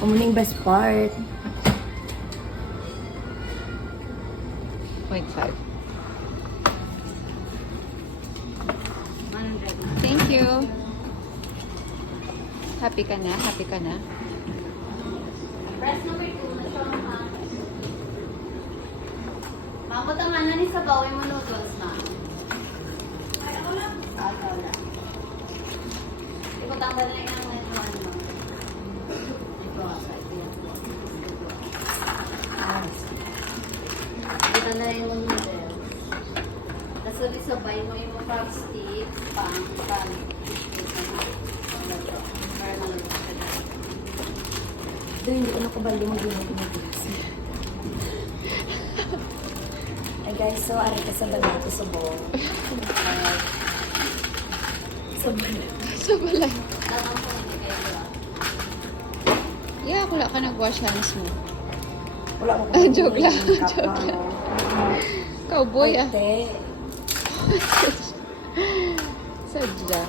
Umuning best part. 0.5. Thank you. Happy ka na? Happy ka na? Press number 2 na siya mga. Mabutangan na ni sa bawin mo noodles, ma. Ay, ako lang. Ako lang. Ipatanggal na yung ano, ma. Ito, ito yan. Ito na yung noodles. Tapos ulit sabay mo yung crab sticks, pang. Para malabas ka na. Doon, hindi ko nakabali mo din yung glass. Ay guys, so ari ka sa balat ko sa bowl. Sa balat. Sa balay. Tapos po hindi kayo. Yeah, wala ka nag-wash hands mo. Wala ko Joke lang, joke lang. Cowboy ah. Ate. Sadya.